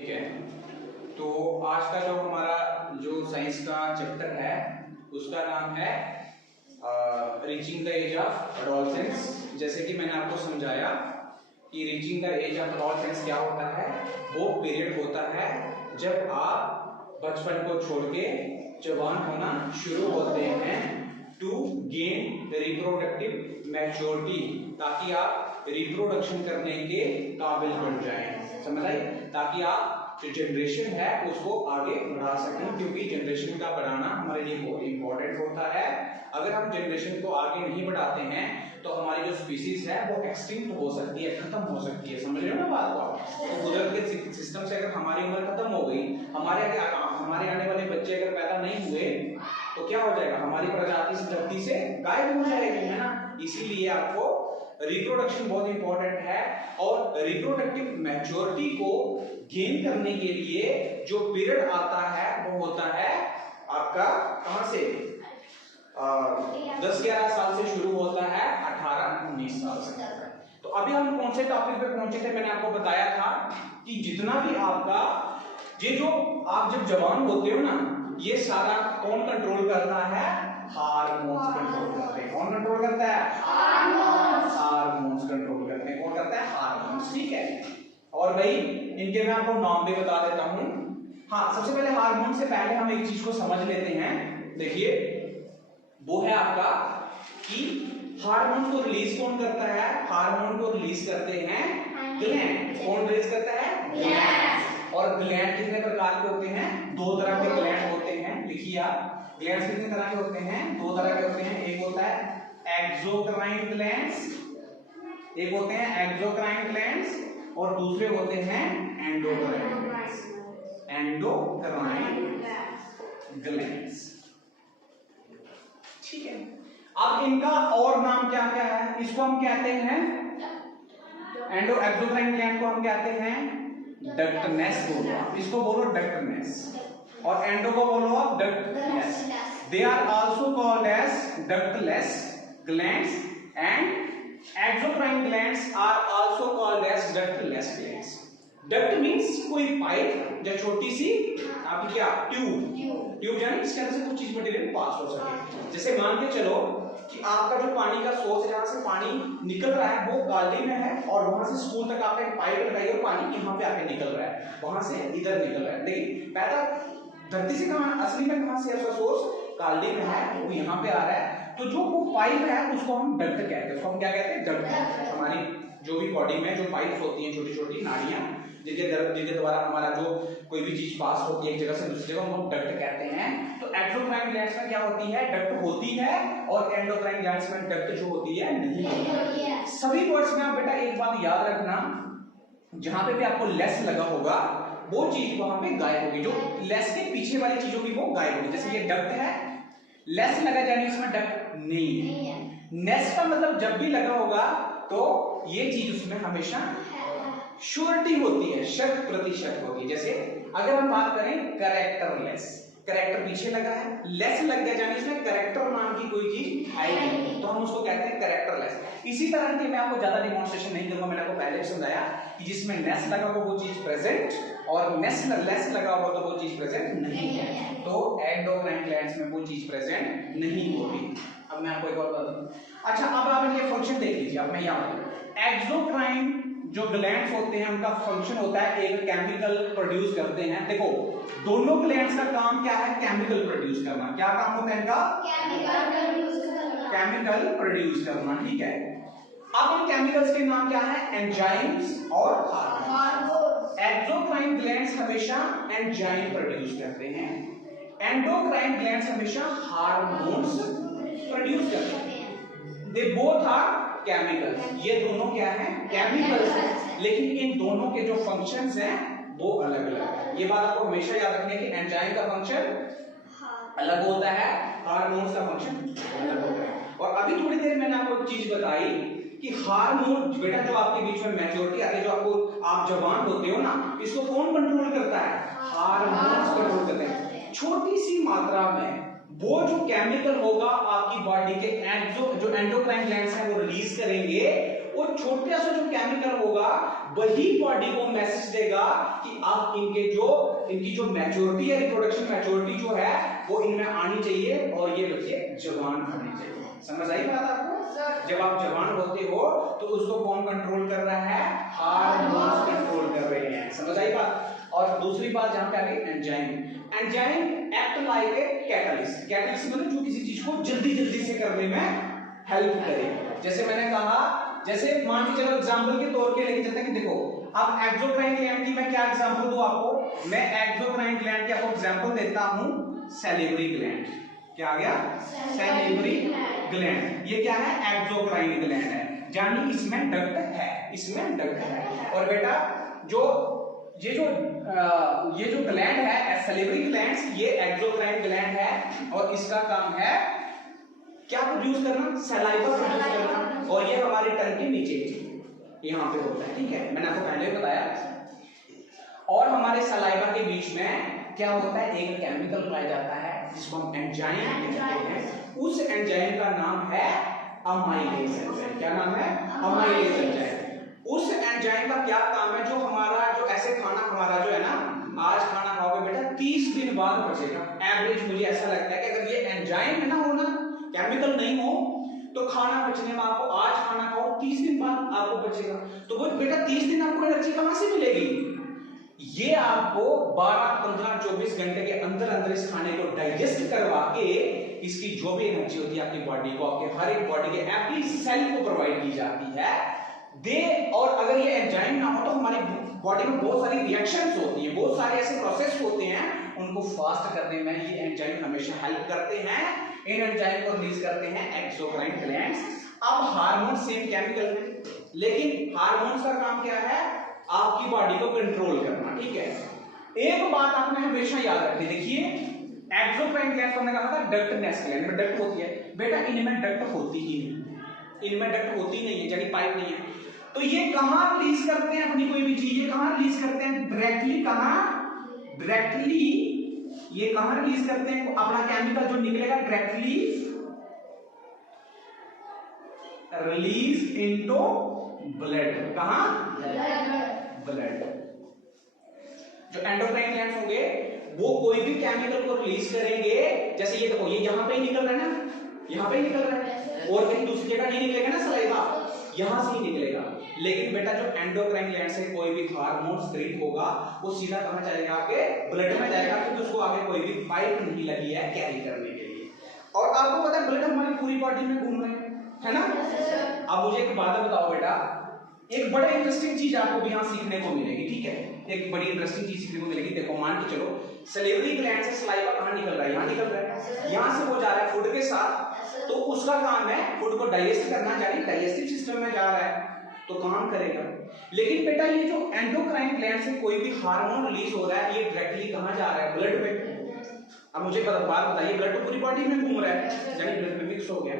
ठीक है, तो आज का जो हमारा जो साइंस का चैप्टर है उसका नाम है reaching the age of adolescence. जैसे कि मैंने आपको समझाया कि reaching the age of adolescence क्या होता है, वो पीरियड होता है जब आप बचपन को छोड़ के जवान होना शुरू होते हैं टू गेन रिप्रोडक्टिव मैच्योरिटी, ताकि आप रिप्रोडक्शन करने के काबिल बन जाएं। समझ आए? ताकि आप जो जनरेशन है उसको आगे बढ़ा सकें, क्योंकि जनरेशन का बढ़ाना हमारे लिए बहुत इंपॉर्टेंट होता है। अगर हम जनरेशन को आगे नहीं बढ़ाते हैं तो हमारी जो स्पीसीज है वो एक्सटिंक्ट हो सकती है, खत्म हो सकती है। समझ रहे हो ना बात को आप? तो कुदरत के सिस्टम से अगर हमारी उम्र खत्म हो गई, हमारे आने वाले बच्चे अगर पैदा नहीं हुए तो क्या हो जाएगा, हमारी प्रजाति से धरती से गायब हो जाएगी, है ना। इसीलिए आपको रिप्रोडक्शन बहुत इंपॉर्टेंट है, और रिप्रोडक्टिव मैच्योरिटी को गेन करने के लिए जो पीरियड आता है वो होता है आपका कहां से 10-11 साल से शुरू होता है 18-19 साल से। तो अभी हम कौन से टॉपिक पे पहुंचे थे? मैंने आपको बताया था कि जितना भी आपका ये जो आप जब जवान होते हो ना, ये सारा कौन कंट्रोल करता है? हार्मोन्स कंट्रोल करते हैं। कौन कंट्रोल करता है? हार्मोन्स कंट्रोल करते हैं। कौन करता है? हार्मोन्स। ठीक है, और भाई इनके मैं आपको नाम भी बता देता हूं। हाँ, सबसे पहले हार्मोन से पहले हम एक चीज को समझ लेते हैं। देखिए, वो है आपका कि हार्मोन को रिलीज कौन करता है? हार्मोन को रिलीज करते हैं ग्लैंड। कौन रिलीज करता है? ग्लैंड। और ग्लैंड कितने प्रकार के होते हैं? 2 तरह के ग्लैंड होते हैं। लिखिए आप, ग्लैंड कितने तरह के होते हैं? 2 तरह के होते हैं। एक होता है एक्सोक्राइन ग्लैंड्स, एक होते हैं एक्सोक्राइन ग्लैंड्स, और दूसरे होते हैं एंडोक्राइन ग्लैंड्स। ठीक है, अब इनका और नाम क्या क्या है? इसको हम कहते हैं एक्सोक्राइन ग्लैंड को हम कहते हैं डक्टनेस। बोलो, इसको बोलो डक्टनेस, और एंडो को बोलो आप ductless. They are also called as ductless glands and exocrine glands are also called as ductless glands. Duct means कोई पाइप या छोटी सी आपकी क्या ट्यूब यानी इसके अंदर से कुछ चीज मटेरियल पास हो सके। जैसे मान के चलो कि आपका जो पानी का सोर्स है, जहां से पानी निकल रहा है वो गाड़ी में है, और वहां से स्कूल तक आपने एक पाइप लगाई और पानी यहाँ पे आके निकल रहा है, वहां से इधर निकल रहा है। देखिए, पैदा धरती से कहां, असली में कहां से उसका सोर्स काल्डी में है, वो यहाँ पे आ रहा है। तो जो वो पाइप है उसको हम डक्ट कहते हैं। उसको हम क्या कहते हैं? डक्ट। हमारी जो भी बॉडी में जो पाइप्स होती हैं, छोटी छोटी नाड़ियां, जिनके द्वारा हमारा जो कोई भी चीज पास होती है एक जगह से दूसरी जगह, हम डक्ट कहते हैं। तो एक्सोक्राइन ग्लैंड्स में क्या होती है? डक्ट होती है, और एंडोक्राइन ग्लैंड्स में डक्ट जो होती है नहीं होती है। सभी वर्ड्स में आप बेटा एक बात याद रखना, जहां पे भी आपको लेस लगा होगा वो चीज वहां पे गायब होगी, जो लेस के पीछे वाली चीज होगी वो गायब होगी। जैसे ये डक्ट है, लेस लगा जाने इसमें डक्ट नहीं है। नेस का मतलब जब भी लगा होगा तो ये चीज उसमें हमेशा श्योरिटी होती है, 100% होगी। जैसे अगर हम बात करें कैरेक्टरलेस, कैरेक्टर पीछे लगा है, लेस लग गया जाने इसमें कैरेक्टर नाम की कोई चीज आएगी, तो हम उसको कहते हैं कैरेक्टरलेस। इसी तरह के मैं आपको ज्यादा डिमॉन्स्ट्रेशन नहीं करूंगा, मैंने आपको पहले भी समझाया कि जिसमें नेस लगा हो वो चीज प्रेजेंट, और नेस लेस लगा हो तो वो चीज प्रेजेंट नहीं है। तो एंडोक्राइन ग्लैंड्स में वो चीज प्रेजेंट नहीं होगी। अब मैं आपको एक और बता दूं। अच्छा, अब आप इनके फंक्शन देख लीजिए। अब मैं यहाँ एक्सोक्राइन जो ग्लैंड्स होते हैं उनका फंक्शन होता है एक केमिकल प्रोड्यूस करते हैं। देखो, दोनों ग्लैंड्स का काम क्या है? केमिकल प्रोड्यूस करना। क्या काम होता है इनका? केमिकल प्रोड्यूस करना। ठीक है, अब इन केमिकल्स के नाम क्या है? एंजाइम्स और हार्मोन्स। एक्सोक्राइन ग्लैंड्स हमेशा एंजाइम प्रोड्यूस करते हैं, एंडोक्राइन ग्लैंड्स हमेशा हार्मोन्स प्रोड्यूस करते हैं। They both are chemicals. ये दोनों क्या हैं? केमिकल्स हैं, लेकिन इन दोनों के जो फंक्शंस हैं वो अलग अलग है। ये बात आपको हमेशा याद रखनी है कि एंजाइम का फंक्शन अलग होता है, हार्मोन्स का फंक्शन अलग होता है। और अभी थोड़ी देर मैंने आपको एक चीज बताई कि हार्मोन बेटा जो आपके बीच में मैच्योरिटी आती है, जो आपको आप जवान होते हो ना, इसको कौन कंट्रोल करता है? हार्मोन्स कंट्रोल करते हैं। छोटी सी मात्रा में वो जो केमिकल होगा आपकी बॉडी के जो एंडोक्राइन ग्लैंड्स हैं वो रिलीज करेंगे, वो छोटा सा जो केमिकल होगा वही बॉडी को मैसेज देगा कि आप इनकी जो मैच्योरिटी है, रिप्रोडक्शन मैच्योरिटी जो है वो इनमें आनी चाहिए और ये बच्चे जवान होने चाहिए। समझ आई बात आपको? जब आप जवान होते हो तो उसको कौन कंट्रोल कर रहा है? हार्मोन्स कंट्रोल कर रहे हैं। समझ आई बात? और दूसरी बात जहां पे आ गई enzyme. Enzyme act like a catalyst. Catalyst मतलब जो किसी चीज को जल्दी जल्दी से करने में हेल्प करे। जैसे मैंने कहा, जैसे मान के चलो एग्जांपल के तौर पे लेके चलते हैं कि देखो अब एक्सोक्राइन ग्लैंड की मैं क्या एग्जांपल दूं आपको? मैं एक्सोक्राइन ग्लैंड की आपको एग्जांपल देता हूं सैलिवरी ग्लैंड। क्या आ गया? Salivary gland. ये क्या है? एक्सोक्राइन ग्लैंड है, यानी इसमें डक्ट है, इसमें डक्ट है। और बेटा ये जो ग्लैंड है सैलिवरी ग्लैंड्स, ये एक्सोक्राइन ग्लैंड है और इसका काम है क्या प्रोड्यूस करना? सलाइवा प्रोड्यूस करना। और ये हमारे टंग के नीचे यहाँ पे होता है, ठीक है, मैंने आपको पहले बताया। और हमारे सलाइवा के बीच में क्या होता है? एक केमिकल पाया जाता है जिसको हम एंजाइम कहते हैं। उस एंजाइम का नाम है अमाइलेज एंजाइम। क्या नाम है? Amylase enzyme. उस एंजाइम का क्या काम है? जो ऐसे खाना हमारा जो है ना, आज खाना खाओगे बेटा 30 दिन बाद बचेगा एवरेज। मुझे ऐसा लगता है कि अगर ये एंजाइम है ना होना, केमिकल नहीं हो, तो खाना बचने में आपको आज खाना खाओ 30 दिन बाद आपको बचेगा। तो वो बेटा 30 दिन आपको एनर्जी कहां से मिलेगी? ये आपको 12, 15, 24 घंटे के अंदर अंदर इस खाने को डाइजेस्ट करवा के इसकी जो भी एनर्जी होती है आपकी बॉडी को, आपके हर एक बॉडी के एवरी सेल को प्रोवाइड की जाती है। और अगर ये एंजाइम ना हो तो हमारी बॉडी में बहुत सारी रिएक्शंस होती हैं, बहुत सारे ऐसे प्रोसेस होते हैं, उनको फास्ट करने में ये एंजाइम हमेशा हेल्प करते हैं। इन एंजाइम को रिलीज करते हैं एक्सोक्राइन ग्लैंड्स। अब हार्मोन सेम केमिकल है, लेकिन हार्मोन्स का काम क्या है? आपकी बॉडी को कंट्रोल करना, ठीक है। एक बात आपने हमेशा याद रखनी, देखिए एक्सोक्राइन ग्लैंड्स को हमने कहा था डक्टनेस ग्लैंड में डक्ट होती है, बेटा इनमें डक्ट होती ही नहीं, इनमें डक्ट होती नहीं है, यानी पाइप नहीं है। तो ये कहां रिलीज करते हैं अपनी कोई भी चीज? ये कहां रिलीज करते हैं? डायरेक्टली। कहां? डायरेक्टली। ये कहां रिलीज करते हैं अपना केमिकल जो निकलेगा? Directly release into blood. कहां? ब्लड। जो एंडोक्राइन ग्लैंड्स होंगे वो कोई भी केमिकल को रिलीज करेंगे, जैसे ये देखो, ये यहां पे ही निकल रहा है ना, यहां पे ही निकल रहा है, और कहीं दूसरी जगह नहीं निकलेगा ना सलाइवा, यहां से ही निकलेगा। लेकिन बेटा जो एंडोक्राइन ग्लैंड से कोई भी हार्मोन स्क्रीन होगा वो सीधा कहां जाएगा? आपके ब्लड में जाएगा, क्योंकि उसको आगे कोई भी पाइप नहीं लगी है कैरी करने के लिए। और आपको पता है ब्लड हमारी पूरी बॉडी में घूम रहे है ना। अब मुझे एक बात बताओ बेटा, एक बड़ा इंटरेस्टिंग चीज आपको भी यहां सीखने को मिलेगी, ठीक है, एक बड़ी इंटरेस्टिंग चीज सीखने को मिलेगी। देखो मान के चलो सैलिवरी ग्लैंड से सलाइवा कहां निकल रहा है? यहां निकल रहा है, यहां से वो जा रहा है फूड के साथ, तो उसका काम है फूड को डाइजेस्ट करना, यानी डाइजेस्टिव सिस्टम में जा रहा है तो काम करेगा। लेकिन बेटा ये जो एंडोक्राइन ग्लैंड से कोई भी हार्मोन रिलीज हो रहा है ये डायरेक्टली कहां जा रहा है? ब्लड में। अब मुझे बात बताइए, ब्लड तो पूरी बॉडी में घूम रहा है, यानी ब्लड में मिक्स हो गया।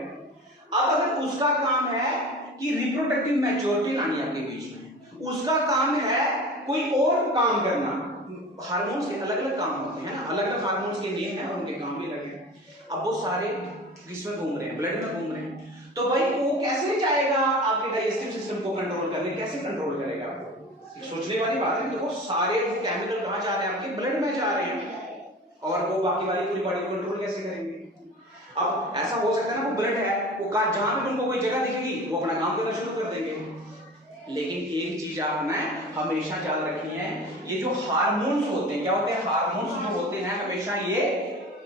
अब अगर उसका काम है कि रिप्रोडक्टिव मैच्योरिटी लानी आपके बीच में, उसका काम है कोई और काम करना, हार्मोन्स के अलग अलग काम होते हैं ना, अलग अलग हार्मोन्स के नेम है और उनके काम भी अलग है। अब वो सारे किसमें घूम रहे हैं? ब्लड में घूम रहे हैं। तो भाई वो कैसे जाएगा आपके डाइजेस्टिव सिस्टम को कंट्रोल करने? कैसे कंट्रोल करेगा? सोचने वाली बात है। देखो सारे केमिकल कहां जा रहे हैं? आपके ब्लड में जा रहे हैं, और वो बाकी वाली पूरी बॉडी को कंट्रोल कैसे करेंगे? अब ऐसा हो सकता है ना, वो ब्लड है, वो जहां भी उनको कोई जगह दिखेगी वो अपना काम करना शुरू कर देंगे। लेकिन एक चीज आपने हमेशा याद रखनी है, ये जो हार्मोन्स होते हैं, क्या होते हैं? हार्मोन्स जो होते हैं हमेशा ये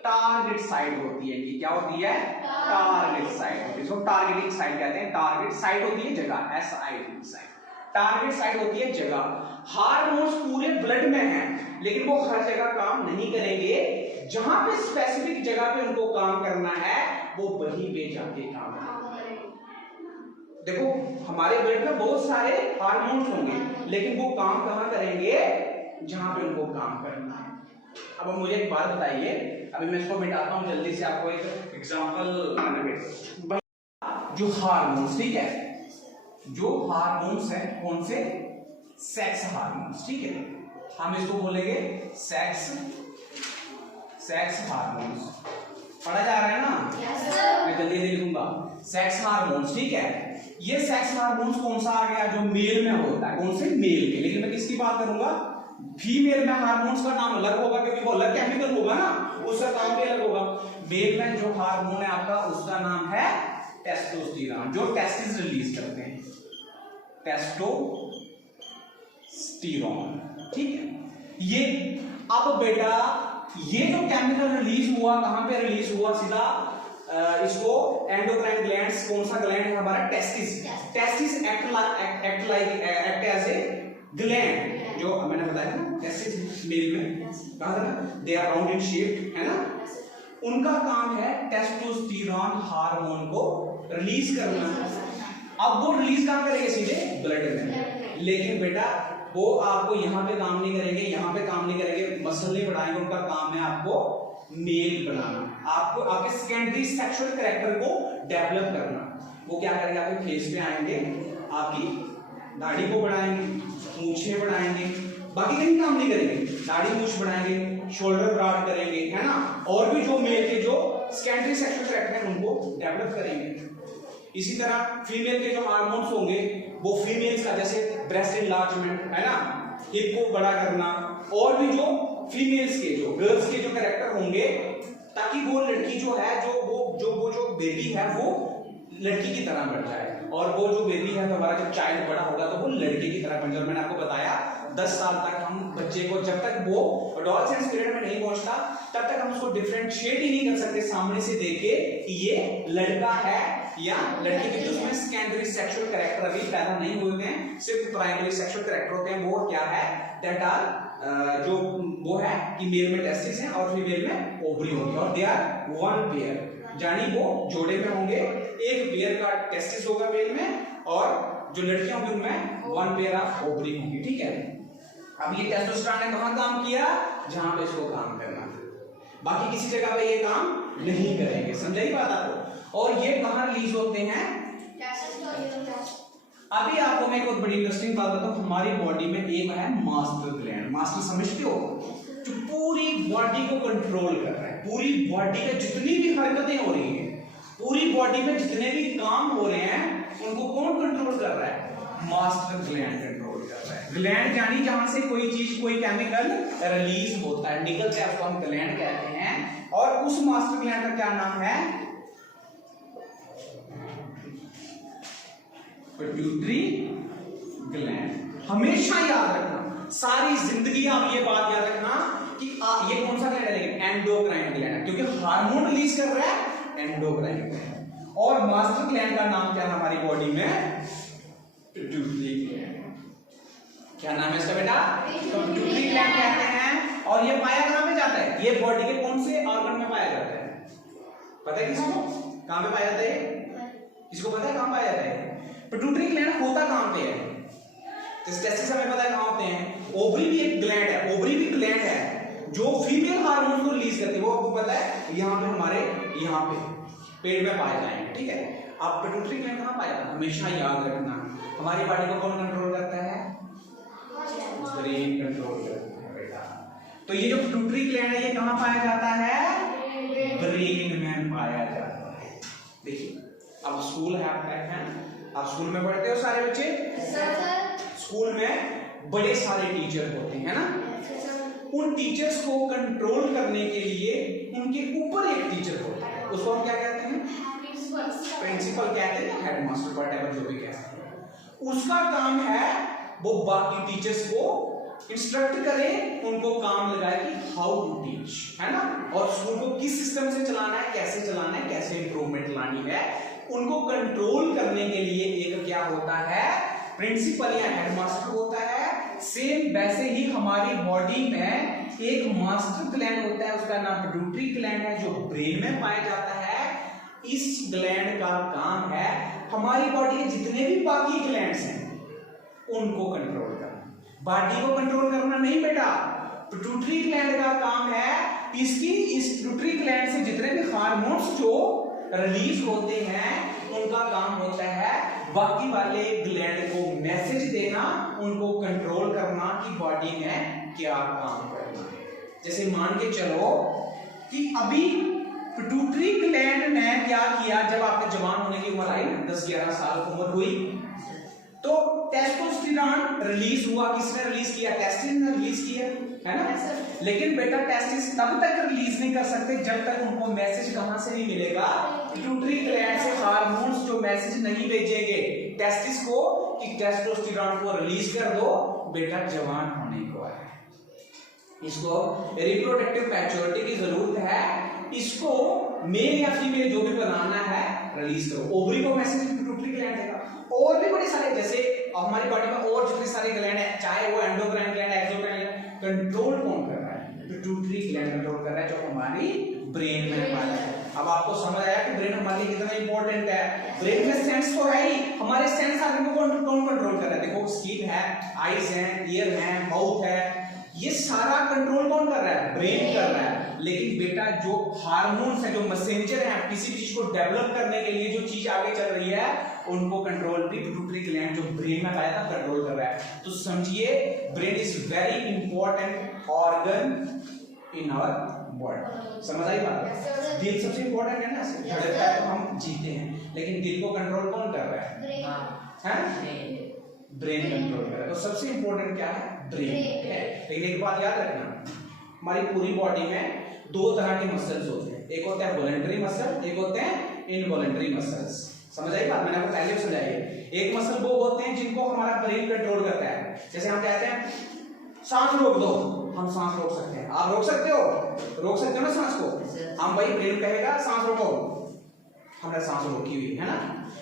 टारगेट साइड होती है। क्या होती है? टारगेट साइड होती है, इसको टारगेटिंग साइड कहते हैं। टारगेट साइड होती है जगह, SID साइड, टारगेट साइड होती है जगह। हार्मोन्स पूरे ब्लड में हैं, लेकिन वो हर जगह काम नहीं करेंगे, जहां पे स्पेसिफिक जगह पे उनको काम करना है वो वहीं पे जाके काम करेंगे। देखो हमारे ब्लड में बहुत सारे हार्मोन्स होंगे, लेकिन वो काम कहां करेंगे? जहां पे उनको काम करना है। अब मुझे एक बात बताइए, अभी मैं इसको मिटाता हूं जल्दी से, आपको एक एग्जांपल। जो हार्मोन्स, ठीक है, जो हार्मोन्स हैं कौन से? सेक्स हार्मोन्स, ठीक है, हम इसको बोलेंगे सेक्स हार्मोन्स। पढ़ा जा रहा है ना? मैं जल्दी लिखूंगा। सेक्स हार्मोन्स, ठीक है। ये सेक्स हार्मोन्स कौन सा आ गया? जो मेल में होता है। कौन से? मेल में। लेकिन मैं किसकी बात करूंगा? फीमेल में हार्मोन्स का नाम अलग होगा, क्योंकि वो अलग केमिकल होगा ना, उसका काम भी अलग होगा। मेल में जो हार्मोन है आपका, उसका नाम है टेस्टोस्टेरोन, जो टेस्टिस रिलीज करते हैं, टेस्टोस्टेरोन, ठीक है। ये अब बेटा ये जो केमिकल रिलीज हुआ, कहां पे रिलीज हुआ? सीधा इसको एंडोक्राइन ग्लैंड्स, कौन सा ग्लैंड है हमारा? Testis. Testis act as a gland, जो मैंने बताया ना, टेस्टिस मेल में कहा था ना, they are round in shape, है ना। उनका काम है टेस्टोस्टेरोन हार्मोन को रिलीज करना। अब वो रिलीज कहां करेंगे? सीधे ब्लड में। लेकिन बेटा वो आपको यहां पे काम नहीं करेंगे, यहां पे काम नहीं करेंगे, मसल नहीं बढ़ाएंगे। उनका काम है आपको मेल बनाना, आपको आपके सेकेंडरी सेक्सुअल कैरेक्टर को डेवलप करना। वो क्या करेंगे? आपके फेस पे आएंगे, आपकी दाढ़ी को बढ़ाएंगे, मूछें बढ़ाएंगे, बाकी कहीं काम नहीं करेंगे। दाढ़ी मूछ बढ़ाएंगे, शोल्डर ब्रॉड करेंगे, है ना। और भी जो मेल के जो सेकेंडरी सेक्सुअल कैरेक्टर है उनको डेवलप करेंगे। इसी तरह फीमेल के जो हार्मोन्स होंगे वो फीमेल्स का, जैसे ब्रेस्ट एनलार्जमेंट, है ना, हिप को बड़ा करना, और भी जो फीमेल्स के, जो गर्ल्स के जो कैरेक्टर होंगे, ताकि वो लड़की जो है, जो बेबी है वो लड़की की तरह बढ़ जाए, और वो जो बेबी है तो हमारा जब चाइल्ड बड़ा होगा तो वो लड़के की तरह बन जाए। मैंने आपको बताया 10 साल तक हम बच्चे को, जब तक वो एडोलसेंस पीरियड में नहीं पहुंचता तब तक हम उसको डिफरेंशिएट ही नहीं कर सकते सामने से देख के कि ये लड़का है या लड़की, के उसमें सेकेंडरी सेक्सुअल कैरेक्टर अभी पैदा नहीं हुए हैं, सिर्फ प्राइमरी सेक्सुअल कैरेक्टर होते हैं। वो क्या है? दैट आर जो वो है कि मेल में टेस्टिस है और फीमेल में ओवरी होगी, और दे आर वन पेयर, यानी वो जोड़े में होंगे। एक पेयर का टेस्टिस होगा मेल में, और जो लड़कियां होंगी उनमें वन पेयर ऑफ ओवरी होंगी, ठीक है। अब ये टेस्टोस्टेरोन ने कहां काम किया? जहां पे इसको काम करना था, बाकी किसी जगह पे ये काम नहीं करेंगे। समझाई बात आपको? और ये कहां रिलीज होते हैं? अभी आपको मैं एक बहुत बड़ी इंटरेस्टिंग बात बताऊं, हमारी बॉडी में एक है मास्टर ग्लैंड। मास्टर समझते हो? जो पूरी बॉडी को कंट्रोल कर रहा है, पूरी बॉडी में जितनी भी हरकतें हो रही हैं, पूरी बॉडी में जितने भी काम हो रहे हैं, उनको कौन कंट्रोल कर रहा है? मास्टर ग्लैंड कंट्रोल कर रहा है। ग्लैंड यानी जहां से कोई चीज, कोई केमिकल रिलीज होता है, निकलता है, उसको हम ग्लैंड कहते हैं। और उस मास्टर ग्लैंड का क्या नाम है? Pituitary gland. हमेशा याद रखना, सारी जिंदगी आप ये बात याद रखना कि ये कौन सा ग्लैंड है? एंडोक्राइन ग्लैंड, क्योंकि हार्मोन रिलीज कर रहा है एंडोक्राइन ग्लैंड। और मास्टर ग्लैंड का नाम क्या है हमारी बॉडी में? Pituitary gland. क्या नाम है इसका बेटा? पिट्यूटरी ग्लैंड कहते हैं। और ये पाया कहां पे जाता है? ये बॉडी के कौन से ऑर्गन में पाया जाता है? पता है किसको? कहां पे पाया जाता है? किसको पता है कहां पाया जाता है? पिट्यूटरी ग्लैंड होता कहां पे है? टेस्टिस हमें पता है कहां होते हैं। ओवरी भी एक ग्लैंड है, ओवरी भी ग्लैंड है जो फीमेल हार्मोन को रिलीज करती है। वो आपको पता है यहां पे, हमारे यहां पे पेट में पाए जाएंगे, ठीक है। आप पिट्यूटरी ग्लैंड कहां पाया जाता है? हमेशा याद रखना, हमारी बॉडी को कौन कंट्रोल करता है? ब्रेन कंट्रोल करता है बेटा। तो ये जो पिट्यूटरी ग्लैंड है ये कहां पाया जाता है? ब्रेन में पाया जाता है। देखिए अब स्कूल है आपका, है आप स्कूल में पढ़ते हो सारे बच्चे? स्कूल में बड़े सारे टीचर होते हैं ना। उन टीचर्स को कंट्रोल करने के लिए उनके ऊपर एक टीचर होता है, उसको हम क्या कहते हैं? प्रिंसिपल कहते हैं, हेडमास्टर, व्हाटएवर जो भी कहते हैं। उसका काम है वो बाकी टीचर्स को इंस्ट्रक्ट करे, उनको काम लगाए कि हाउ टू टीच, है ना। और स्कूल को किस सिस्टम से चलाना है, कैसे चलाना है, कैसे इंप्रूवमेंट लानी है, उनको कंट्रोल करने के लिए एक क्या होता है? प्रिंसिपल या हेडमास्टर होता है। सेम वैसे ही हमारी बॉडी में एक मास्टर ग्लैंड होता है, उसका नाम पिट्यूटरी ग्लैंड है, जो ब्रेन में पाया जाता है। इस ग्लैंड का काम है हमारी बॉडी के जितने भी बाकी ग्लैंड्स हैं उनको कंट्रोल करना, बॉडी को कंट्रोल करना नहीं बेटा। पिट्यूटरी ग्लैंड का काम है इस पिट्यूटरी ग्लैंड से जितने भी हार्मोन्स जो रिलीज होते हैं उनका काम होता है बाकी वाले ग्लैंड को मैसेज देना, उनको कंट्रोल करना कि बॉडी में क्या काम करना है। जैसे मान के चलो कि अभी पिट्यूटरी ग्लैंड ने क्या किया, जब आपके जवान होने की उम्र आई ना, 10-11 साल की उम्र हुई, तो टेस्टोस्टेरोन रिलीज हुआ। किसने रिलीज किया? टेस्टिस ने रिलीज किया, है ना। लेकिन बेटा टेस्टिस तब तक रिलीज नहीं कर सकते जब तक उनको मैसेज कहां से नहीं मिलेगा, पिट्यूटरी ग्लैंड से हार्मोन्स जो मैसेज नहीं भेजेंगे टेस्टिस को कि टेस्टोस्टेरोन को रिलीज कर दो, बेटा जवान होने को है। इसको रिप्रोडक्टिव मैच्योरिटी की जरूरत है, इसको मेल या फीमेल जो भी बनाना है रिलीज करो। ओवरी को मैसेज पिट्यूटरी ग्लैंड देगा। और भी बड़े सारे, जैसे हमारी बॉडी में और जितने सारे ग्लैंड है, चाहे वो एंडोक्राइन ग्लैंड है, एक्सोक्राइन ग्लैंड, कंट्रोल कौन कर रहा है? पिट्यूटरी ग्लैंड कंट्रोल कर रहा है, जो हमारी ब्रेन में हमारा है। अब आपको समझ आया कि ब्रेन हमारे लिए कितना इंपॉर्टेंट है। ब्रेन में सेंस तो है ही, हमारे सेंस आर्गन को कौन कंट्रोल कर रहा है? देखो स्किन है, आईज है, ईयर है, माउथ है, ये सारा कंट्रोल कौन कर रहा है? ब्रेन कर रहा है। लेकिन बेटा जो हार्मोन्स है, जो मैसेंजर है किसी भी चीज को डेवलप करने के लिए जो चीज आगे चल रही है, उनको कंट्रोल भी पिट्यूटरी ग्लैंड जो ब्रेन में पाया था कंट्रोल कर रहा है। तो समझिए brain is very important organ in our body. समझ आई बात? दिल सबसे इंपॉर्टेंट है ना, धड़कता है तो हम जीते हैं, लेकिन दिल को कंट्रोल कौन कर रहा है? ब्रेन कंट्रोल कर रहा है। तो सबसे इंपॉर्टेंट क्या है? ब्रेन है। लेकिन एक बात याद रखना, हमारी पूरी बॉडी में दो तरह के मसल्स होते हैं, एक होता है वॉलंटरी मसल, एक होते हैं इनवॉलंटरी मसल्स। समझ आई बात? मैंने आपको पहले भी समझाई है। एक मसल वो होते हैं जिनको हमारा ब्रेन कंट्रोल करता है, जैसे हम कहते हैं सांस रोक दो, हम सांस रोक सकते हैं। आप रोक सकते हो? रोक सकते हो ना सांस को? हम भाई ब्रेन कहेगा सांस रोको, हमने सांस रोकी हुई है ना।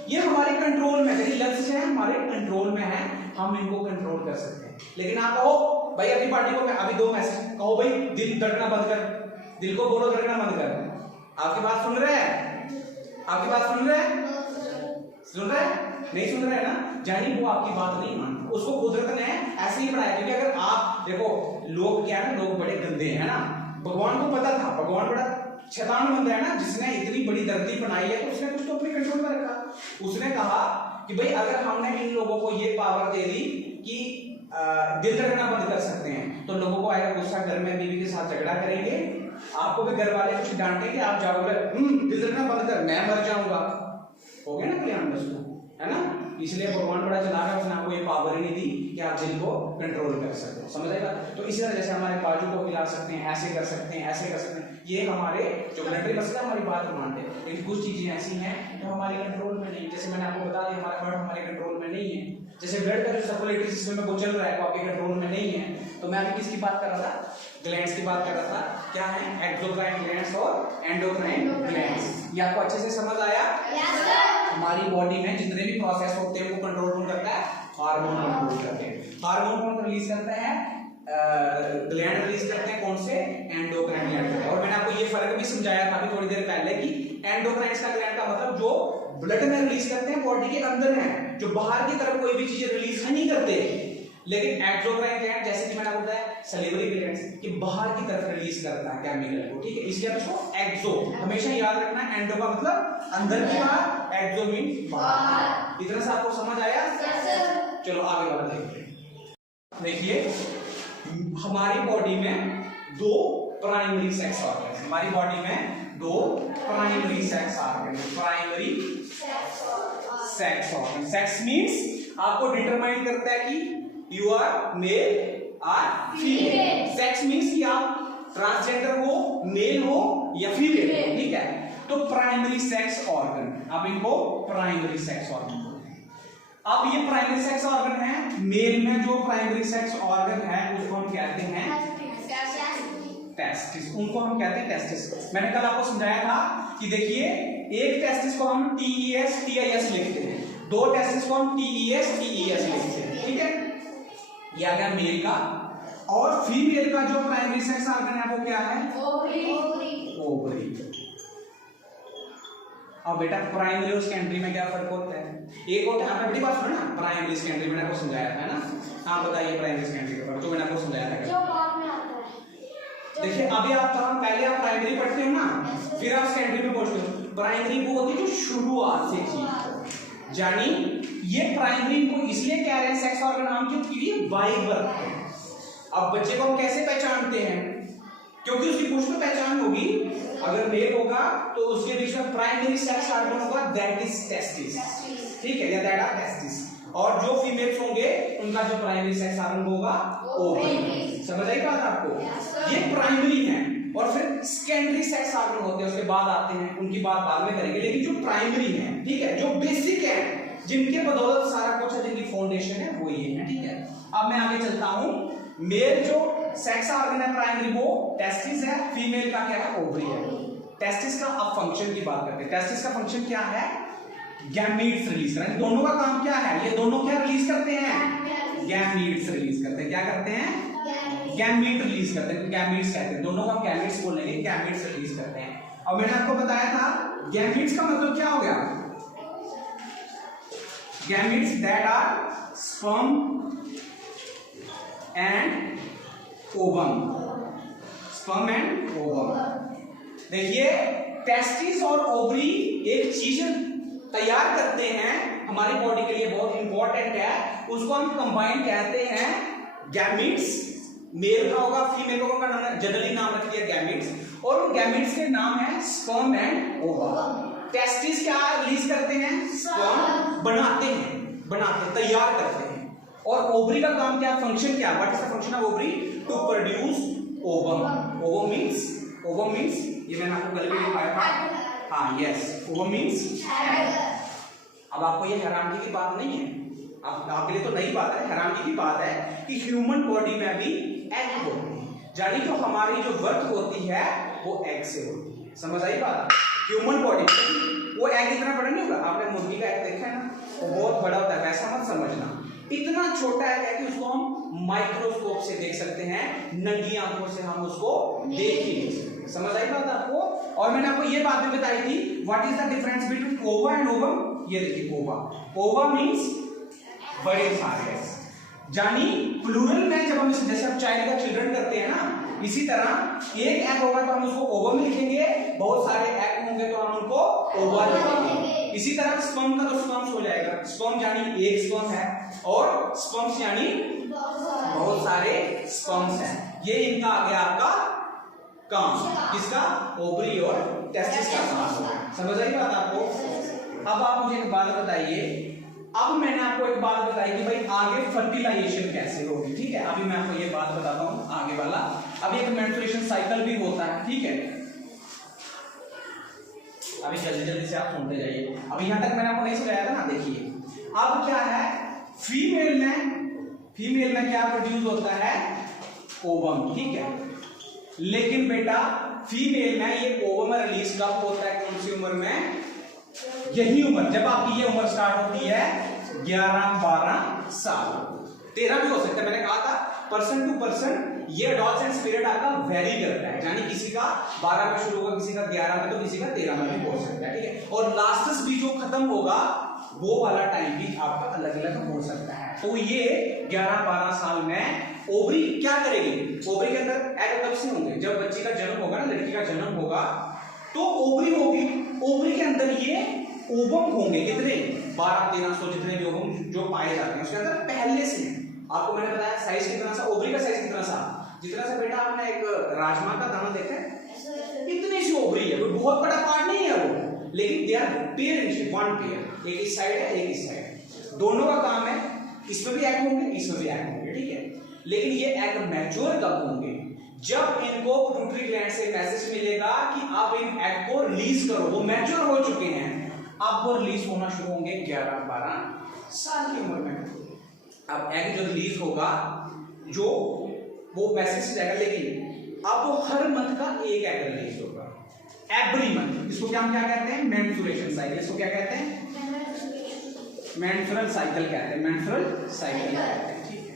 ये हमारे कंट्रोल में, यदि लक्ष्य है हमारे कंट्रोल में है, हम इनको कंट्रोल कर सकते हैं। लेकिन आप कहो भाई अपनी पार्टी को, मैं अभी दो मैसेज कहो, भाई दिल धड़कना बंद कर, दिल को बोलो धड़कना बंद कर। आपकी बात सुन रहे हैं? आपकी बात सुन रहे हैं? सुन रहे हैं? नहीं सुन रहे हैं ना, जानी वो आपकी बात नहीं मानता। उसको कुदरत ने ऐसे ही बनाया, क्योंकि अगर आप देखो लोग क्या है, लोग बड़े गंदे हैं ना। भगवान को पता था, भगवान बड़ा शैतान बंदा है ना, जिसने इतनी बड़ी धरती बनाई है, तो उसने कुछ तो अपने कंट्रोल में रखा। उसने कहा कि भाई अगर हमने इन लोगों को ये पावर दे दी कि दिल धड़कना बंद कर सकते हैं, तो लोगों को आएगा गुस्सा, घर में बीवी के साथ झगड़ा करेंगे, आपको भी घर वाले कुछ डांटेंगे, आप जाओगे दिल धड़कना बंद कर, मैं मर जाऊंगा। हो गया ना कल्याण दोस्तों, है ना। इसलिए भगवान बड़ा चला रहा है, उसने आपको ये पावर ही नहीं दी कि आप दिल को कंट्रोल कर सकते हो। समझ आएगा? तो इसी तरह जैसे हमारे बाजू को हिला सकते हैं, ऐसे कर सकते हैं, ऐसे कर सकते हैं, ये हमारे जो वॉलंटरी मसल है हमारी बात मानते हैं। लेकिन कुछ चीजें ऐसी हैं जो हमारे कंट्रोल में नहीं, जैसे मैंने आपको बता दिया हमारा हार्ट हमारे कंट्रोल में नहीं है। जैसे ब्लड का जो सर्कुलेटरी सिस्टम में वो चल रहा है वो आपके कंट्रोल में नहीं है। तो मैं अभी किसकी बात कर रहा था? ग्लैंड्स की बात कर रहा था। क्या है? एक्सोक्राइन ग्लैंड्स और एंडोक्राइन ग्लैंड्स। ये आपको अच्छे से समझ आया? हमारी बॉडी में जितने भी प्रोसेस होते हैं वो कंट्रोल कौन करता है? हार्मोन कंट्रोल करते हैं। हार्मोन कौन रिलीज करता है? ग्लैंड रिलीज करते हैं। कौन से? Endocrine gland. और मैंने आपको ये फर्क भी समझाया था अभी थोड़ी देर पहले कि एंडोक्राइन का ग्लैंड का मतलब जो ब्लड में रिलीज करते हैं, बॉडी के अंदर है, जो बाहर की तरफ कोई भी चीजें रिलीज नहीं करते। लेकिन एक्सोक्राइन ग्लैंड जैसे कि मैंने आपको बताया सैलिवरी ग्लैंड कि बाहर की तरफ रिलीज करता है केमिकल को, ठीक है। इसलिए आपको एक्सो हमेशा याद रखना, एंडो का मतलब अंदर की बात, एक्सो मींस बाहर। इतना सा आपको समझ आया? चलो आगे बढ़ते हैं। देखिए हमारी बॉडी में दो प्राइमरी सेक्स ऑर्गन, हमारी बॉडी में दो primary sex organ, primary sex organ. Sex means आपको डिटरमाइन करता है कि यू आर मेल और फीमेल। सेक्स मींस कि आप ट्रांसजेंडर हो, मेल हो या फीमेल हो, ठीक है। तो प्राइमरी सेक्स ऑर्गन, आप इनको प्राइमरी सेक्स ऑर्गन बोलते हैं। अब ये प्राइमरी सेक्स ऑर्गन है, मेल में जो प्राइमरी सेक्स ऑर्गन है उसको हम कहते हैं टेस्टिस। उनको हम कहते हैं टेस्टिस। मैंने कल आपको समझाया था कि देखिए एक टेस्टिस को हम TES TIS लिखते हैं, दो टेस्टिस को हम TES TES लिखते हैं, ठीक है। ये आ गया मेल का। और फीमेल का जो प्राइमरी सेक्स ऑर्गन है वो क्या है? ओवरी। अब बेटा प्राइमरी और सेकेंडरी में क्या फर्क होता है? एक होता है, आपने बड़ी बात सुना ना, प्राइमरी सेकेंडरी मैंने आपको समझाया था ना। हाँ बताइए प्राइमरी सेकेंडरी का फर्क, जो मैंने आपको समझाया था। देखिए अभी आप पहले आप प्राइमरी पढ़ते हो ना, फिर आप सेकेंडरी में पहुंचते हो। प्राइमरी वो होती है जो शुरुआत से चीज, यानी ये प्राइमरी को इसलिए कह रहे हैं सेक्स ऑर्गन नाम क्योंकि ये बाय बर्थ है। अब बच्चे को हम कैसे पहचानते हैं? क्योंकि उसकी कुछ तो पहचान होगी। अगर मेल होगा तो उसके बीच में प्राइमरी सेक्स ऑर्गन होगा, दैट इज टेस्टिस, ठीक है, या दैट आर टेस्टिस। और जो फीमेल्स होंगे उनका जो प्राइमरी सेक्स ऑर्गन होगा ओवरी। समझ आई बात आपको? ये प्राइमरी है। और फिर सेकेंडरी सेक्स ऑर्गन होते हैं, उसके बाद आते हैं, उनकी बात बाद में करेंगे। लेकिन जो प्राइमरी है, ठीक है, जो बेसिक है, जिनके बदौलत सारा कुछ है, जिनकी फाउंडेशन है, वो ये है, ठीक है। अब मैं आगे चलता हूं। मेल जो सेक्स ऑर्गन है प्राइमरी वो टेस्टिस है, फीमेल का क्या है? ओवरी है। टेस्टिस का अब फंक्शन की बात करते हैं। टेस्टिस का फंक्शन क्या है? गैमीट्स रिलीज करना। दोनों का काम क्या है? ये दोनों क्या रिलीज करते हैं? गैमीट्स रिलीज करते हैं। क्या करते हैं? गैमीट रिलीज करते हैं। गैमीट्स कहते हैं, दोनों का गैमीट्स बोलेंगे, गैमीट्स रिलीज करते हैं। और मैंने आपको बताया था गैमीट्स का मतलब क्या हो गया? Gametes that are sperm and ovum. Sperm and ovum. देखिए, टेस्टिस और ओवरी एक चीज तैयार करते हैं, हमारी बॉडी के लिए बहुत इंपॉर्टेंट है, उसको हम कंबाइन कहते हैं गैमीट्स। मेल का होगा, फीमेल का जनरली नाम रख दिया गैमीट्स, और उन गैमीट्स के नाम है स्पर्म एंड ओवम। टेस्टिस क्या रिलीज करते हैं? स्पर्म बनाते हैं, तैयार करते हैं। और ओवरी का काम क्या? फंक्शन क्या? What is the function of ovary? To produce ovum. Ovum means ये मैंने आपको कल भी दिखाया था। हाँ, यस, ओवम मींस एग। अब आपको ये हैरानी की बात नहीं है, आपके लिए तो नई बात है, हैरानी की बात है कि ह्यूमन बॉडी में भी एग होते हैं, यानी जो हमारी जो बर्थ होती है वो एग से होती है। समझ आई बात? ह्यूमन बॉडी में वो एग इतना बड़ा नहीं होगा। आपने मुर्गी का एग देखा है ना, वो बहुत बड़ा होता है, वैसा मत समझना। इतना छोटा है कि उसको हम माइक्रोस्कोप से देख सकते हैं, नंगी आंखों से हम उसको देख ही नहीं सकते। समझ आई बात आपको? और मैंने आपको ये बात भी बताई थी, what is the difference between ओवा एंड ओवम? ये देखिए, ओवा मींस बड़े सारे, यानी प्लूरल में जब हम जैसे हम चाइल्ड का चिल्ड्रन करते हैं ना, इसी तरह एक एग होगा तो हम उसको ओवम लिखेंगे, बहुत सारे एग होंगे तो हम उनको ओवा लिखेंगे। इसी तरह स्पर्म का तो स्पर्म्स हो जाएगा, स्पर्म यानी एक स्पर्म है, और स्पर्म्स यानी बहुत सारे स्पर्म्स हैं। ये इनका आ गया आपका काम, किसका? ओवरी और टेस्टिस का काम। समझ आई बात आपको? अब आप मुझे एक बात बताइए, अब मैंने आपको एक बात बताई कि भाई आगे फर्टिलाइजेशन कैसे होगी, ठीक है। अभी मैं आपको ये बात बताता हूं आगे वाला। अब एक मेंस्ट्रुएशन साइकिल भी होता है, ठीक है। अभी जल्दी जल्दी से आप सुनते जाइए। अभी यहां तक मैंने आपको नहीं समझाया था ना, देखिए अब क्या है, फीमेल में क्या प्रोड्यूस होता है? ओवम, ठीक है। लेकिन बेटा फीमेल में ये ओवम रिलीज कब होता है? कौन सी उम्र में? यही उम्र, जब आपकी ये उम्र स्टार्ट होती है 11-12 साल, 13 भी हो सकता है। मैंने कहा था पर्सन टू पर्सन ये एडोलसेंस पीरियड आपका वेरी करता है, यानी किसी का 12 में शुरू होगा, किसी का 11 में, तो किसी का 13 में भी हो सकता है, ठीक है। और लास्टस भी जो खत्म होगा वो वाला टाइम भी आपका अलग अलग हो सकता है। तो ये 11-12 साल में ओवरी क्या करेगी? ओवरी के अंदर एग कब से होंगे? जब बच्ची का जन्म होगा ना, लड़की का जन्म होगा तो ओवरी होगी। ओवरी के अंदर ये ओवम होंगे, कितने? 1200-1300 जितने भी ओवम जो पाए जाते हैं उसके अंदर पहले से। आपको मैंने बताया साइज कितना सा, ओवरी का साइज कितना सा, जितना सा बेटा आपने एक राजमा का दाना देखा है, इतनी सी ओवरी है, कोई बहुत बड़ा पार्ट नहीं है वो, लेकिन they are pair in shape, one pair, एक इस साइड है एक इस साइड है, दोनों का काम है, इसमें भी एग होंगे इसमें भी एग होंगे, ठीक है। लेकिन ये एग मैच्योर कब होंगे? जब इनको पिट्यूटरी ग्लैंड से मैसेज मिलेगा कि आप इन एग को रिलीज करो, वो मैच्योर हो चुके हैं, अब वो रिलीज होना शुरू होंगे 11-12 साल की उम्र में। अब एग जो रिलीज होगा, जो वो मैसेज से जाएगा, लेकिन अब वो हर मंथ का एक एग रिलीज होगा, एवरी मंथ। इसको क्या हम क्या कहते हैं? Menstruation cycle. इसको क्या कहते हैं? मेंस्ट्रुअल साइकिल कहते हैं, मेंस्ट्रुअल साइकिल कहते हैं, ठीक है।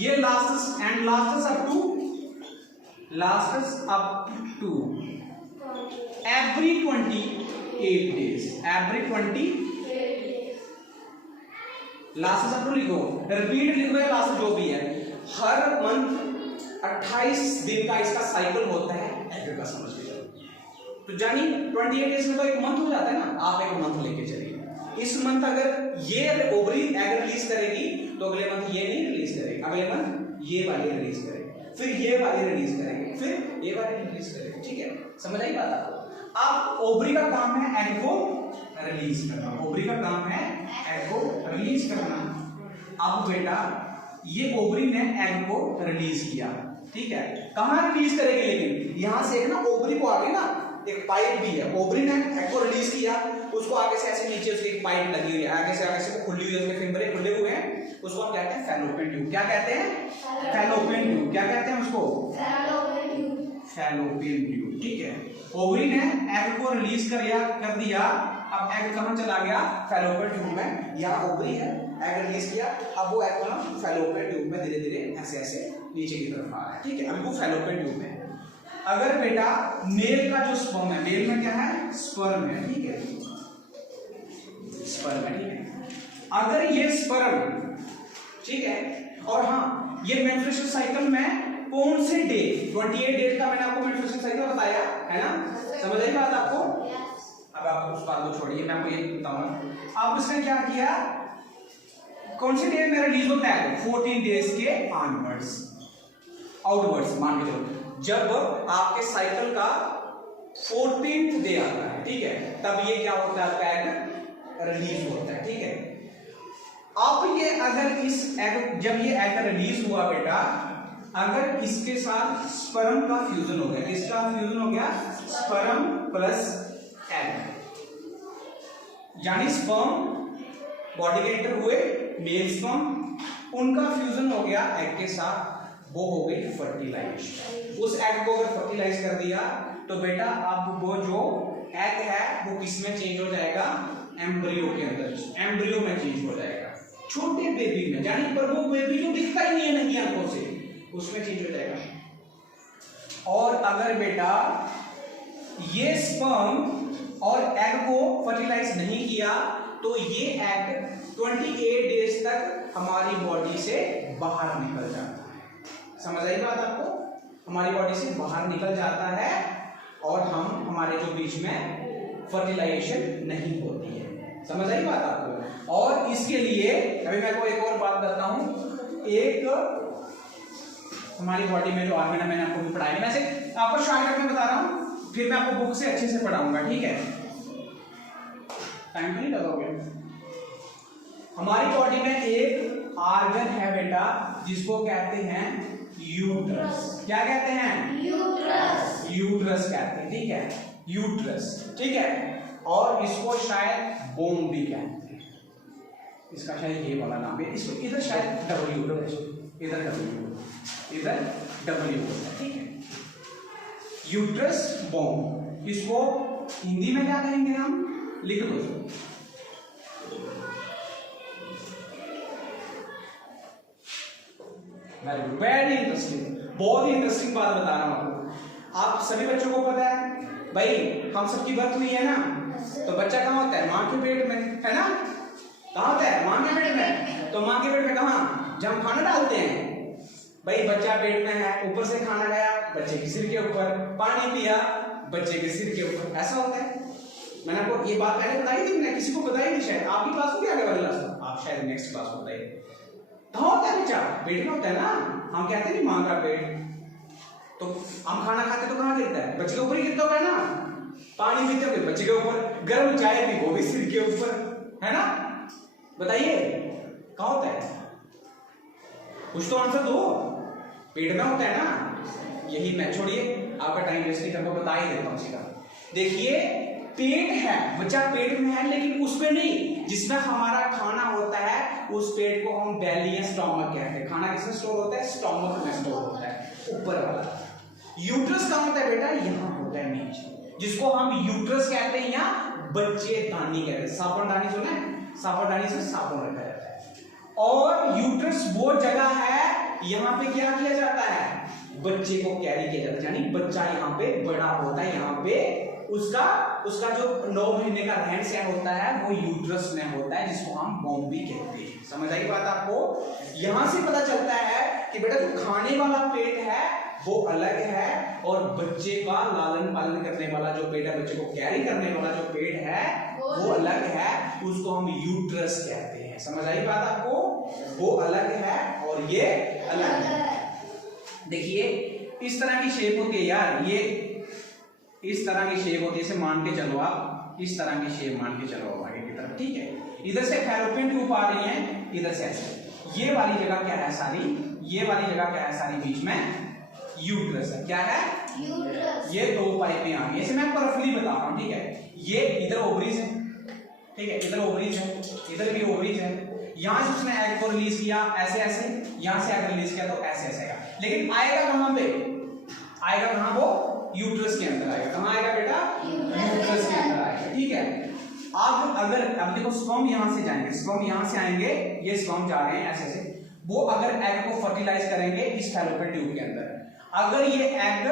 ये lasts and lasts up to every 28 days, every 28 last up to लिखो, रिपीट लिखो, लास्ट जो भी है, हर मंथ 28 दिन का इसका साइकिल होता है एग का, समझ लीजिए। तो जानी 28 डेज में तो एक मंथ हो जाता है ना, आप एक मंथ लेके चलिए। इस मंथ अगर ये ओवरी एग रिलीज करेगी तो अगले मंथ ये नहीं रिलीज करेगी, अगले मंथ ये वाली रिलीज करेगी, फिर ये वाली रिलीज करेंगे, फिर ये वाली रिलीज करेंगे। ठीक है, समझ आई बात आपको? अब ओवरी का काम है एग को रिलीज करना, ओवरी का काम है एग को रिलीज करना। अब बेटा ये ओवरी ने एग को रिलीज किया, ठीक है, कहां रिलीज करेगी? लेकिन यहां से एक ना ओवरी को आगे ना एक पाइप भी है, ओवरी ने एग को रिलीज किया, उसको आगे से ऐसे नीचे उसकी एक पाइप लगी हुई है, आगे से वो खुली हुई है, उसके फिंगरे खुले हुए हैं, उसको हम कहते हैं फैलोपियन ट्यूब। क्या कहते हैं? Fallopian tube. क्या कहते हैं उसको? Fallopian tube. ठीक है, ओवरी ने एग को रिलीज कर दिया। अब एग कहां चला गया? फैलोपियन ट्यूब में। यहाँ ओवरी है, एग रिलीज किया, अब वो एग हम फैलोपियन ट्यूब में धीरे धीरे ऐसे ऐसे नीचे की तरफ आ रहा है। ठीक है, अब वो फैलोपियन ट्यूब में। अगर बेटा मेल का जो स्पर्म है, मेल में क्या है? स्पर्म है। ठीक है, स्पर्म है। ठीक है, अगर ये स्पर्म, ठीक है, और हाँ ये मेंस्ट्रुएशन साइकिल में कौन से डे, 28 डेज का मैंने आपको मेंस्ट्रुएशन साइकिल बताया है ना, समझ आई बात आपको? अब आप उस बात को छोड़िए, मैं आपको ये बताऊंगा। अब उसने क्या किया, कौन से डे में रिलीज होता है? 14 डेज के ऑनवर्ड्स, आउटवर्ड्स मान के चलो, जब आपके साइकिल का 14th डे आता है, ठीक है, तब ये क्या होता है? आपका एग रिलीज होता है। ठीक है, अब ये अगर इस एग, जब ये एग रिलीज हुआ बेटा, अगर इसके साथ स्पर्म का फ्यूजन हो गया, किसका फ्यूजन हो गया? स्पर्म प्लस एग, यानी स्पर्म बॉडी के एंटर हुए, मेल स्पर्म, उनका फ्यूजन हो गया एग के साथ, वो हो गई फर्टिलाइज। उस एग को अगर फर्टिलाइज कर दिया तो बेटा अब वो जो एग है वो किसमें चेंज हो जाएगा? एम्ब्रियो के अंदर, एम्ब्रियो में चेंज हो जाएगा, छोटे बेबी में, यानी पर वो बेबी जो दिखता ही नहीं है नहीं आंखों से, उसमें चेंज हो जाएगा। और अगर बेटा ये स्पर्म और एग को फर्टिलाइज नहीं किया तो ये एग 28 डेज तक हमारी बॉडी से बाहर निकल जाता है। समझ आई बात आपको? हमारी बॉडी से बाहर निकल जाता है और हम, हमारे जो बीच में फर्टिलाइजेशन नहीं होती है। समझ आई बात आपको? और इसके लिए अभी मैं आपको एक और बात बताता हूं, एक हमारी बॉडी में जो ऑर्गन है, मैंने आपको भी पढ़ाया, मैं से आपको शॉर्टकट में बता रहा हूं, फिर मैं आपको बुक से अच्छे से पढ़ाऊंगा। ठीक है, टाइम तो नहीं लगाओगे? हमारी बॉडी में एक ऑर्गन है बेटा जिसको कहते हैं यूट्रस। क्या कहते हैं? यूट्रस। यूट्रस कहते हैं। ठीक है, यूट्रस। ठीक है, और इसको शायद बोम भी कहते हैं, इसका शायद ये वाला नाम है, इसको इधर शायद डब्ल्यू, इधर डब्ल्यू, इधर डब्ल्यू होता है। ठीक है, यूट्रस बोम, इसको हिंदी में क्या कहेंगे हम? लिख दो। वेरी इंटरेस्टिंग, बहुत ही इंटरेस्टिंग बात बता रहा हूं आपको। आप सभी बच्चों को पता है भाई, हम सबकी बर्थ हुई है ना, तो बच्चा कहाँ होता है? माँ के पेट में, है ना? कहाँ होता है? माँ के पेट में। तो माँ के पेट में कहाँ? जब हम खाना डालते हैं भाई, बच्चा पेट में है, ऊपर से खाना गया बच्चे के सिर के ऊपर, पानी पिया बच्चे के सिर के ऊपर, ऐसा होता है। मैंने आपको ये बात पहले बताई थी, मैं किसी को बताई नहीं शायद, आपकी क्लास में, आगे वाली क्लास में, आप शायद नेक्स्ट क्लास में बताइए। कहाँ होता है बच्चा? पेट में होता है ना। हम कहते हैं नहीं माँ का पेट, तो हम खाना खाते तो कहाँ गिरता है? बच्चे के ऊपर ही गिरता होगा ना। पानी पीते हो बच्चे के ऊपर, गर्म चाय पी वो भी सिर के ऊपर, है ना? बताइए कहाँ होता है? कुछ तो आंसर दो। पेट में होता है ना। यही, मैं छोड़िए आपका टाइम वेस्ट नहीं करना, बता ही देता हूँ सीधा। देखिए पेट है, बच्चा पेट में है, लेकिन उसमें नहीं, जिसमें हमारा खाना होता है उस पेट को हम बेली या स्टोमक कहते हैं। खाना किसमें स्टोर होता है? स्टोमक में स्टोर होता है, ऊपर वाला। यूट्रस कहाँ होता है बेटा? यहाँ होता है नीचे, जिसको हम यूट्रस कहते हैं या बच्चे दानी कहते हैं। साबुन दानी सुना है? साबुन दानी से साबुन रखा जाता है। और यूट्रस वो जगह है, यहाँ पे क्या किया जाता है? बच्चे को कैरी किया जाता है, यानी बच्चा यहाँ पे बड़ा होता है, यहाँ पे उसका जो 9 महीने का रहन सहन होता है वो यूट्रस में होता है, जिसको हम बॉम्ब भी कहते हैं। समझ आई बात आपको? यहां से पता चलता है कि बेटा जो खाने वाला पेट है वो अलग है, और बच्चे का लालन पालन करने वाला जो पेट है, बच्चे को कैरी करने वाला जो पेट है वो अलग है, उसको हम यूट्रस कहते हैं। समझ आई बात आपको? वो अलग है और ये अलग है। देखिए इस तरह की शेप होती है यार, ये इस तरह की शेप होती है, इसे मान के चलो आप, इस तरह की शेप मान के चलो आगे की तरफ, ठीक है। इधर से फैलोपियन ट्यूब आ रही है, इधर से ऐसे, ये वाली जगह क्या है सारी, ये वाली जगह क्या है सारी, बीच में यूट्रस है। क्या है? यूट्रस। ये दो पाइपें आ गई, इसे मैं आपको रफली बता रहा हूं, ठीक है। ये इधर ओवरीज है, ठीक है, इधर ओवरीज है, इधर भी ओवरीज है। यहां से उसने एग को रिलीज किया ऐसे ऐसे, यहां से एग रिलीज किया तो ऐसे ऐसे आएगा, लेकिन आएगा कहां पे, आएगा कहां, वो यूट्रस के अंदर आएगा। कहां आएगा बेटा? यूट्रस के अंदर आएगा, ठीक है। अब अगर अब देखो स्पर्म यहां से जाएंगे, स्पर्म यहां से आएंगे, ये स्पर्म जा रहे हैं ऐसे ऐसे, वो अगर एग को फर्टिलाइज करेंगे इस फैलोपियन ट्यूब के अंदर, अगर ये एग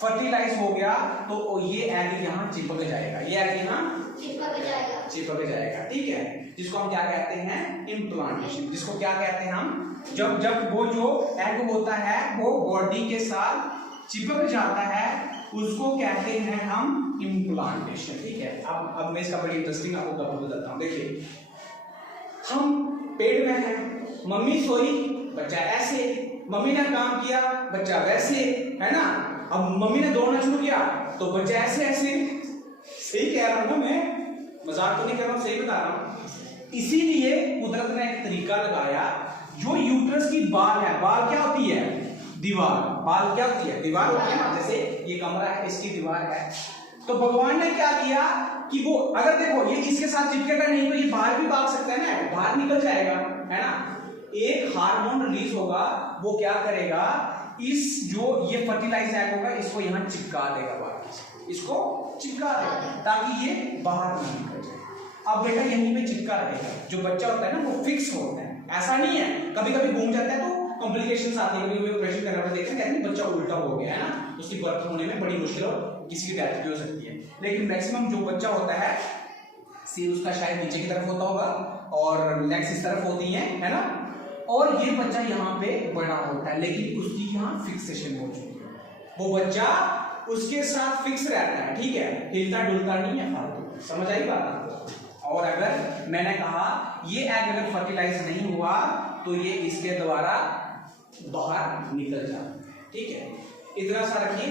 फर्टिलाइज हो गया तो ये एग यहाँ चिपक जाएगा, ये एग यहाँ चिपक जाएगा, ठीक है। जिसको हम क्या कहते हैं? इम्प्लांटेशन। जिसको क्या कहते हैं हम? जब वो जो एग होता है वो बॉडी के साथ चिपक जाता है, उसको कहते हैं हम इम्प्लांटेशन, ठीक है। अब मैं इसका बड़ी इंटरेस्टिंग आपको बात बताता हूँ। देखिए हम पेट में हैं, मम्मी सोई, बच्चा ऐसे, मम्मी ने काम किया, बच्चा वैसे, है ना। अब मम्मी ने दौड़ना शुरू किया तो बच्चा ऐसे ऐसे। सही कह रहा हूं ना मैं, मजाक तो नहीं कर रहा हूं, सही बता रहा हूं। इसीलिए कुदरत ने एक तरीका लगाया, जो यूट्रस की बाल है, बाल क्या होती है? दीवार। बाल क्या होती है? दीवार होती है ना। जैसे ये कमरा है, इसकी दीवार है, तो भगवान ने क्या किया कि वो अगर देखो ये इसके साथ चिपकेगा नहीं तो ये बाहर भी भाग सकता है ना, बाहर निकल जाएगा, है ना। एक हार्मोन रिलीज होगा, वो क्या करेगा, इस जो ये फर्टिलाइज एग होगा इसको यहां चिपका देगा, बाहर इसको चिपका देगा ताकि ये बाहर ना निकल जाए। अब बेटा यहीं पे चिपका रहेगा, जो बच्चा होता है ना वो फिक्स होता है, ऐसा नहीं है कभी कभी घूम जाता है तो कॉम्प्लिकेशंस आती है, कभी ऑपरेशन करना पड़ता है, देखते हैं बच्चा उल्टा हो गया है ना, उसकी बर्थ होने में बड़ी मुश्किल और किसी की डेथ भी हो सकती है। लेकिन मैक्सिमम जो बच्चा होता है सिर उसका शायद नीचे की तरफ होता होगा और लेग्स इस तरफ होती है ना, और ये बच्चा यहाँ पे बड़ा होता है, लेकिन उसकी यहाँ फिक्सेशन हो चुकी है, वो बच्चा उसके साथ फिक्स रहता है, ठीक है, हिलता डुलता नहीं है फालतू। समझ आई बात आपको? और अगर मैंने कहा ये एग अगर फर्टिलाइज नहीं हुआ तो ये इसके द्वारा बाहर निकल जाता है, ठीक है। इतना सा रखिए।